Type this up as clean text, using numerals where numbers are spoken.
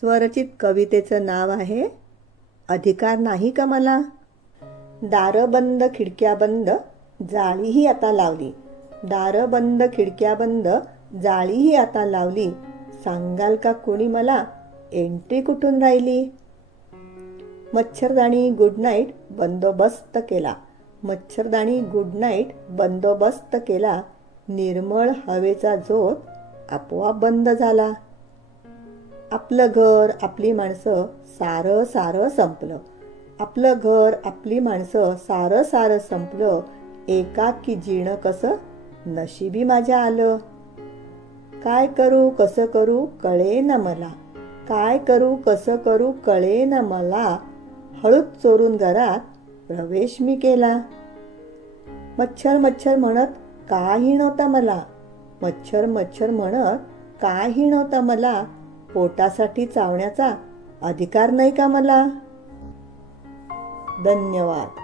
स्वरचित कवितेचं नाव आहे अधिकार नाही का मला. दारं बंद खिडक्या बंद जाळीही आता लावली. दारं बंद खिडक्या बंद जाळीही आता लावली. सांगाल का कोणी मला एंट्री कुठून राहिली. मच्छरदाणी गुड नाईट बंदोबस्त केला. मच्छरदाणी गुड नाईट बंदोबस्त केला. निर्मळ हवेचा झोत आपोआप बंद झाला. आपलं घर आपली माणसं सारं सारं संपलं. आपलं घर आपली माणसं सारं सारं संपलं. एकाकी जीणं कसं नशिबी माझ्या आलं. काय करू कसं करू कळे ना मला. काय करू कसं करू कळे ना मला. हळूच चोरून घरात प्रवेश मी केला. मच्छर मच्छर म्हणत काही नव्हता मला. मच्छर मच्छर म्हणत काही नव्हता मला. पोटासाठी चावण्याचा अधिकार नाही का मला. धन्यवाद.